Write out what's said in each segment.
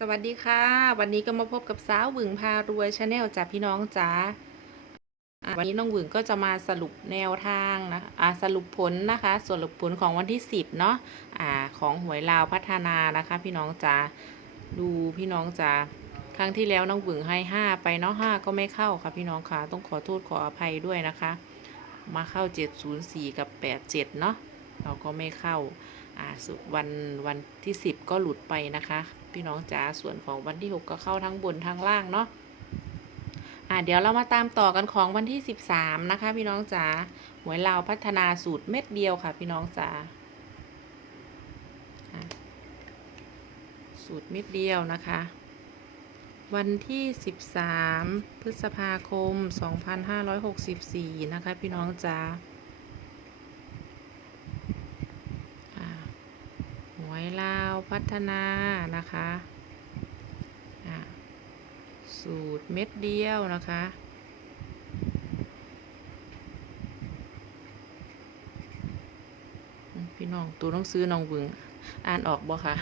สวัสดีค่ะ วันนี้ก็มาพบกับสาวหวึงพารวยชาแนลจากพี่น้องจ๋าวันนี้น้องหวึงก็จะมาสรุปแนวทางนะอ่าสรุปผลนะคะสรุปผลของวันที่ 10เนาะอ่าของหวยลาวพัฒนานะคะ พี่น้องจ๋าดูพี่น้องจ๋าครั้งที่แล้วน้องหวึงให้ 5 ไปเนาะ5ก็ไม่เข้าค่ะพี่น้องค่ะต้องขอโทษขออภัยด้วยนะคะ มาเข้า 704 กับ 87เนาะเราก็ไม่เข้าอ่าสุดวันวันที่ 10 ก็หลุดไปนะคะ พี่น้องจ๋าส่วนของวันที่ 6 ก็เข้าทั้งบนทั้งล่างเนาะอ่าเดี๋ยวเรามาตามต่อกันของวันที่ 13 นะคะ พี่น้องจ๋าหวยลาวพัฒนาสูตรเม็ดเดียวค่ะ พี่น้องจ๋าสูตรเม็ดเดียวนะคะ วันที่ 13 พฤษภาคม 2564 นะคะ พี่น้องจ๋าหวย ลาวพัฒนานะคะอ่าสูตรเม็ดเดียวนะคะพี่น้องตัวต้องซื้อน้องวึงอ่านออกบ่คะ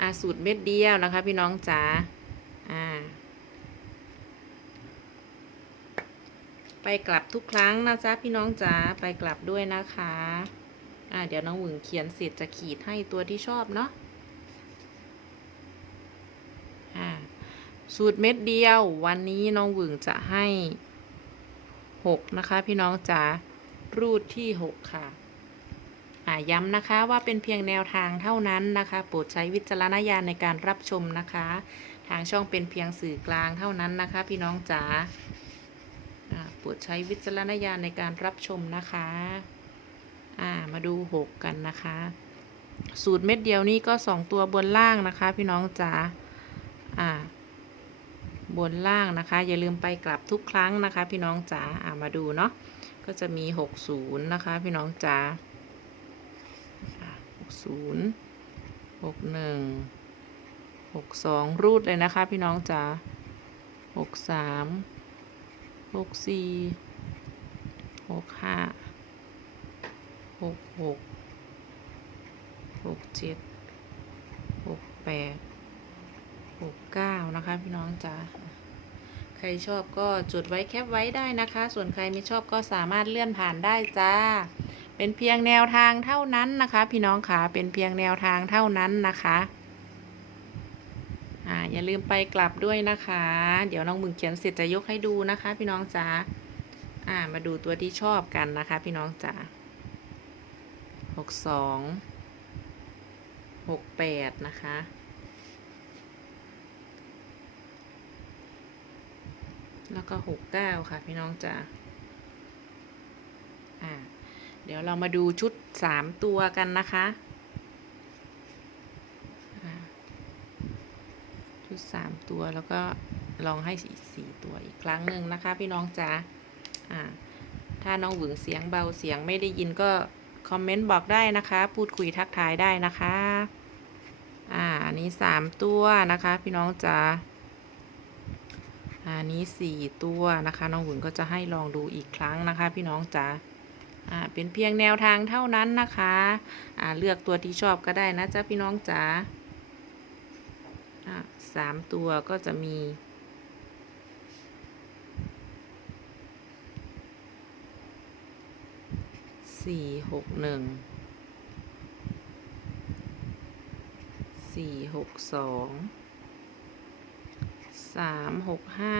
อ่าสูตรเม็ดเดียวนะคะ พี่น้องจ๋าอ่า ไปกลับทุกครั้งนะจ๊ะพี่น้องจ๋าไปกลับด้วยนะคะ อ่าเดี๋ยวน้องหวึงเขียนเสร็จจะขีดให้ตัวที่ชอบเนาะอ่าสูตรเม็ดเดียววันนี้น้องหวึงจะให้หกนะคะพี่น้องจ๋ารูดที่หกค่ะอ่าย้ำนะคะว่าเป็นเพียงแนวทางเท่านั้นนะคะ โปรดใช้วิจารณญาณในการรับชมนะคะ ทางช่องเป็นเพียงสื่อกลางเท่านั้นนะคะ พี่น้องจ๋าอ่าโปรดใช้วิจารณญาณในการรับชมนะคะ อ่ามาดูหกกันนะคะ สูตรเม็ดเดียวนี้ก็สองตัวบนล่างนะคะ พี่น้องจ๋าอ่า บนล่างนะคะ อย่าลืมไปกลับทุกครั้งนะคะ พี่น้องจ๋าอ่ามาดูเนาะก็จะมีหกศูนย์นะคะ พี่น้องจ๋าหกศูนย์หกหนึ่งหกสองรูดเลยนะคะ พี่น้องจ๋าหกสามหกสี่หกห้า หกหกหกเจ็ดหกแปดหกเก้านะคะพี่น้องจ๋าใครชอบก็จดไว้แคปไว้ได้นะคะ ส่วนใครไม่ชอบก็สามารถเลื่อนผ่านได้จ้า เป็นเพียงแนวทางเท่านั้นนะคะ พี่น้องค่ะเป็นเพียงแนวทางเท่านั้นนะคะอ่าอย่าลืมไปกลับด้วยนะคะ เดี๋ยวน้องมึงเขียนเสร็จจะยกให้ดูนะคะ พี่น้องจ๋าอ่ามาดูตัวที่ชอบกันนะคะ พี่น้องจ๋า หกสองหกแปดนะคะ แล้วก็หกเก้าค่ะพี่น้องจ๋าอ่า เดี๋ยวเรามาดูชุดสามตัวกันนะคะชุดสามตัวแล้วก็ลองให้สี่สี่ตัวอีกครั้งหนึ่งนะคะ พี่น้องจ๋าอ่า ถ้าน้องหวึงเสียงเบาเสียงไม่ได้ยินก็ คอมเมนต์บอกได้นะคะ พูดคุยทักทายได้นะคะ อ่าอันนี้สามตัวนะคะ พี่น้องจ๋าอันนี้สี่ตัวนะคะ น้องหุ่นก็จะให้ลองดูอีกครั้งนะคะ พี่น้องจ๋าอ่าเป็นเพียงแนวทางเท่านั้นนะคะอ่าเลือกตัวที่ชอบก็ได้นะจ๊ะพี่น้องจ๋าอ่าสามตัวก็จะมี สี่หกหนึ่งสี่หกสองสามหกห้า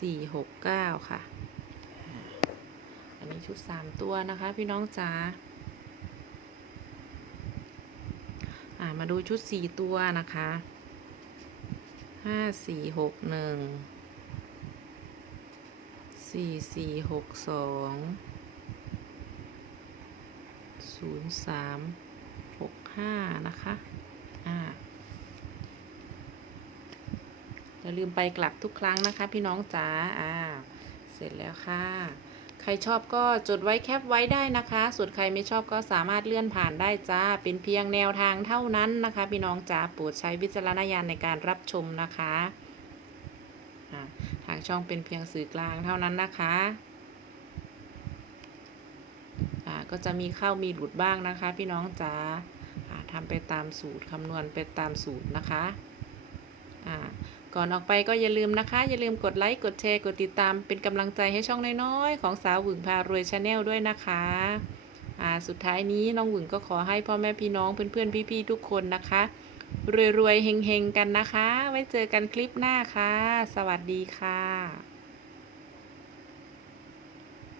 สี่หกเก้าค่ะ อันนี้ชุดสามตัวนะคะพี่น้องจ๋าอ่ามาดูชุดสี่ตัวนะคะห้าสี่หกหนึ่ง สี่สี่หกสองศูนย์สามหกห้านะคะ อ่าอย่าลืมไปกลับทุกครั้งนะคะ พี่น้องจ๋า อ่า เสร็จแล้วค่ะ ใครชอบก็จดไว้แคปไว้ได้นะคะ ส่วนใครไม่ชอบก็สามารถเลื่อนผ่านได้จ้า เป็นเพียงแนวทางเท่านั้นนะคะ พี่น้องจ๋า โปรดใช้วิจารณญาณในการรับชมนะคะอ่างช่องเป็นเพียงสื่อกลางเท่านั้นนะคะอ่าก็จะมีเข้ามีหลุดบ้างนะคะ พี่น้องจ๋าอ่าทำไปตามสูตรคำนวณไปตามสูตรนะคะอ่าก่อนออกไปก็อย่าลืมนะคะ อย่าลืมกดไลค์กดแชร์กดติดตามเป็นกำลังใจให้ช่องน้อยๆ ของสาวหวึงพารวยชาแนลด้วยนะคะอ่าสุดท้ายนี้น้องหวึงก็ขอให้พ่อแม่พี่น้องเพื่อนๆพี่ๆทุกคนนะคะ รวยๆเฮงๆ กันนะคะ ไว้เจอกันคลิปหน้าค่ะ สวัสดีค่ะ